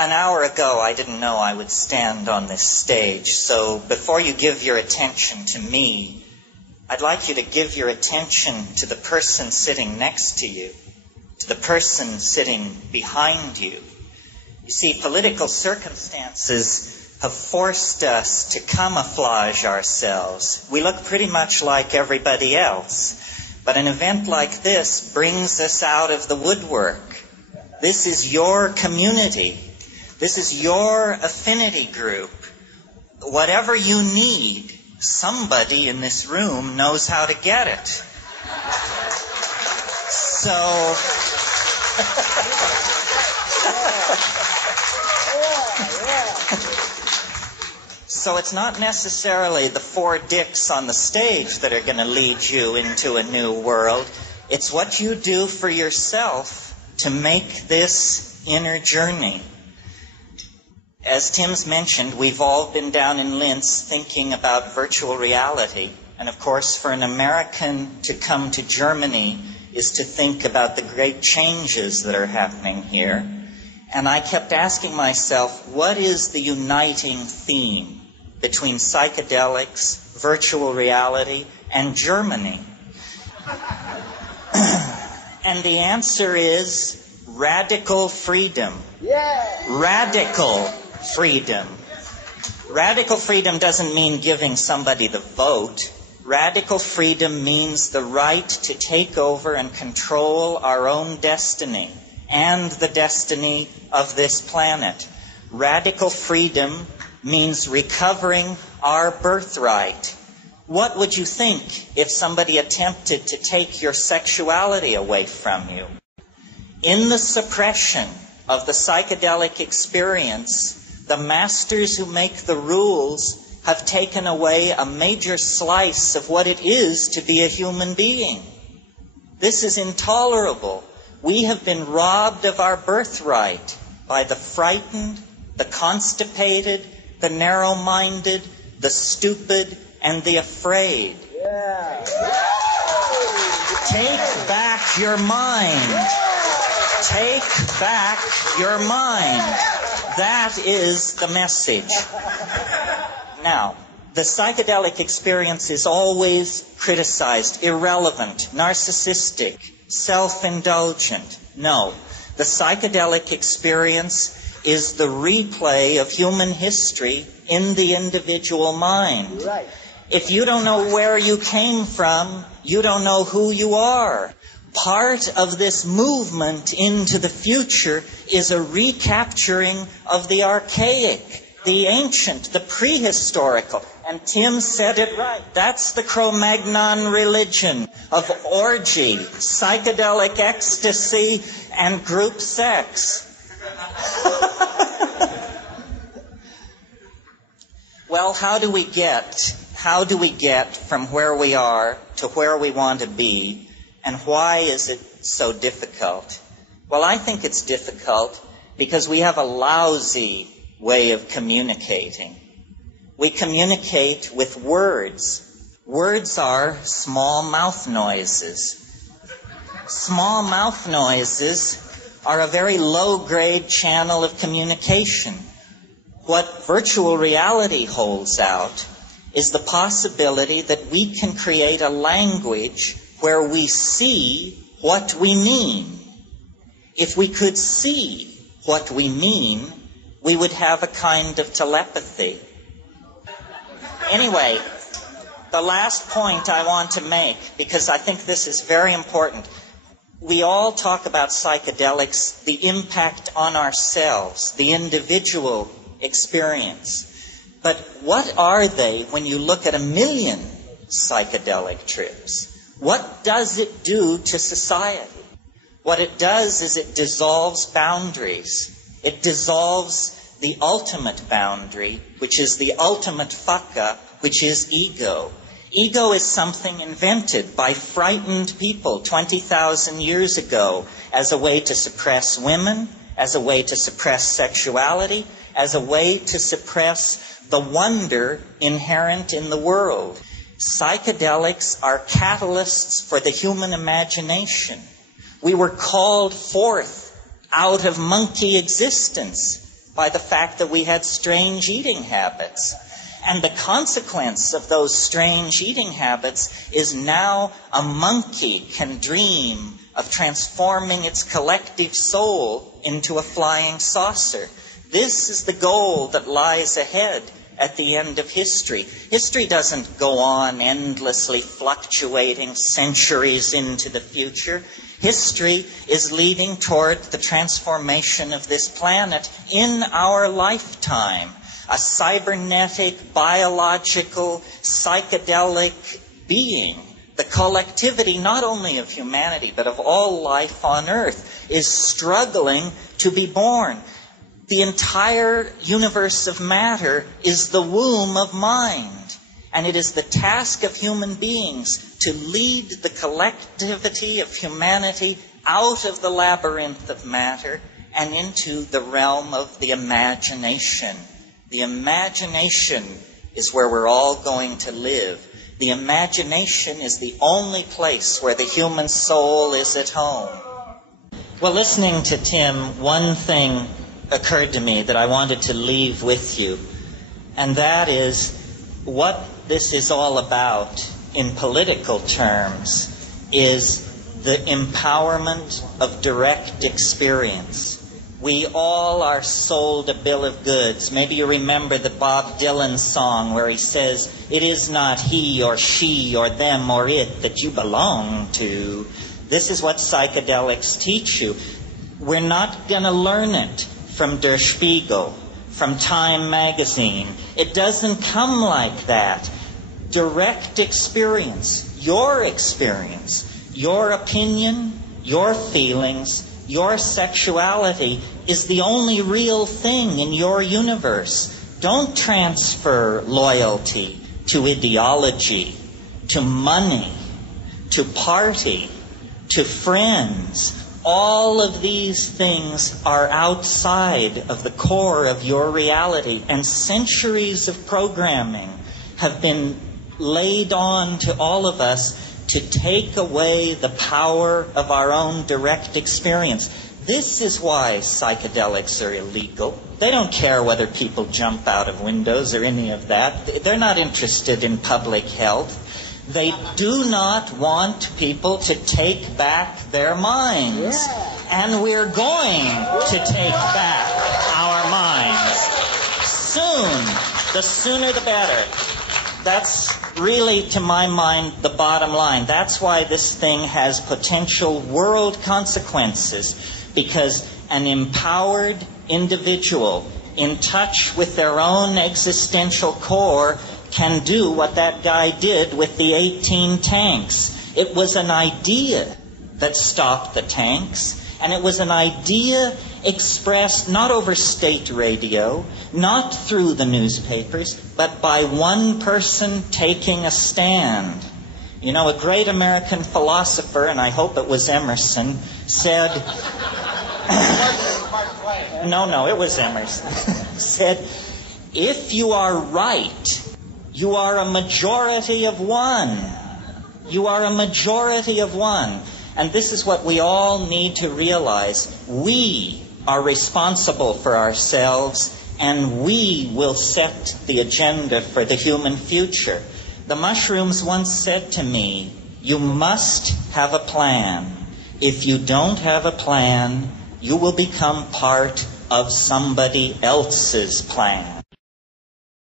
An hour ago, I didn't know I would stand on this stage, so before you give your attention to me, I'd like you to give your attention to the person sitting next to you, to the person sitting behind you. You see, political circumstances have forced us to camouflage ourselves. We look pretty much like everybody else, but an event like this brings us out of the woodwork. This is your community. This is your affinity group. Whatever you need, somebody in this room knows how to get it. So... So it's not necessarily the four dicks on the stage that are going to lead you into a new world. It's what you do for yourself to make this inner journey. As Tim's mentioned, we've all been down in Linz thinking about virtual reality. And of course, for an American to come to Germany is to think about the great changes that are happening here. And I kept asking myself, what is the uniting theme between psychedelics, virtual reality, and Germany? And the answer is radical freedom. Yeah. Radical freedom. Radical freedom doesn't mean giving somebody the vote. Radical freedom means the right to take over and control our own destiny and the destiny of this planet. Radical freedom means recovering our birthright. What would you think if somebody attempted to take your sexuality away from you? In the suppression of the psychedelic experience, the masters who make the rules have taken away a major slice of what it is to be a human being. This is intolerable. We have been robbed of our birthright by the frightened, the constipated, the narrow-minded, the stupid, and the afraid. Yeah. Take back your mind. Take back your mind. That is the message. Now, the psychedelic experience is always criticized, irrelevant, narcissistic, self-indulgent. No, the psychedelic experience is the replay of human history in the individual mind. Right. If you don't know where you came from, you don't know who you are. Part of this movement into the future is a recapturing of the archaic, the ancient, the prehistorical. And Tim said it right. That's the Cro-Magnon religion of orgy, psychedelic ecstasy, and group sex. Well, how do we get from where we are to where we want to be, and why is it so difficult? Well, I think it's difficult because we have a lousy way of communicating. We communicate with words. Words are small mouth noises. Small mouth noises are a very low-grade channel of communication. What virtual reality holds out is the possibility that we can create a language where we see what we mean. If we could see what we mean, we would have a kind of telepathy. Anyway, the last point I want to make, because I think this is very important. We all talk about psychedelics, the impact on ourselves, the individual experience. But what are they when you look at 1 million psychedelic trips? What does it do to society? What it does is it dissolves boundaries. It dissolves the ultimate boundary, which is the ultimate fuck-up, which is ego. Ego is something invented by frightened people 20,000 years ago as a way to suppress women, as a way to suppress sexuality, as a way to suppress the wonder inherent in the world. Psychedelics are catalysts for the human imagination. We were called forth out of monkey existence by the fact that we had strange eating habits. And the consequence of those strange eating habits is now a monkey can dream of transforming its collective soul into a flying saucer. This is the goal that lies ahead at the end of history. History doesn't go on endlessly fluctuating centuries into the future. History is leading toward the transformation of this planet in our lifetime. A cybernetic, biological, psychedelic being. The collectivity, not only of humanity, but of all life on Earth, is struggling to be born. The entire universe of matter is the womb of mind. And it is the task of human beings to lead the collectivity of humanity out of the labyrinth of matter and into the realm of the imagination. The imagination is where we're all going to live. The imagination is the only place where the human soul is at home. Well, listening to Tim, one thing occurred to me that I wanted to leave with you, and that is what this is all about in political terms is the empowerment of direct experience. We all are sold a bill of goods. Maybe you remember the Bob Dylan song where he says, "It is not he or she or them or it that you belong to." This is what psychedelics teach you. We're not going to learn it from Der Spiegel, from Time magazine. It doesn't come like that. Direct experience, your opinion, your feelings, your sexuality is the only real thing in your universe. Don't transfer loyalty to ideology, to money, to party, to friends. All of these things are outside of the core of your reality. And centuries of programming have been laid on to all of us to take away the power of our own direct experience. This is why psychedelics are illegal. They don't care whether people jump out of windows or any of that. They're not interested in public health. They do not want people to take back their minds. And we're going to take back our minds. Soon. The sooner the better. That's really, to my mind, the bottom line. That's why this thing has potential world consequences. Because an empowered individual in touch with their own existential core can do what that guy did with the 18 tanks. It was an idea that stopped the tanks. And it was an idea expressed not over state radio, not through the newspapers, but by one person taking a stand. You know, a great American philosopher, and I hope it was Emerson, said... No, it was Emerson. said, if you are right, you are a majority of one. You are a majority of one. And this is what we all need to realize. We are responsible for ourselves, and we will set the agenda for the human future. The mushrooms once said to me, you must have a plan. If you don't have a plan, you will become part of somebody else's plan.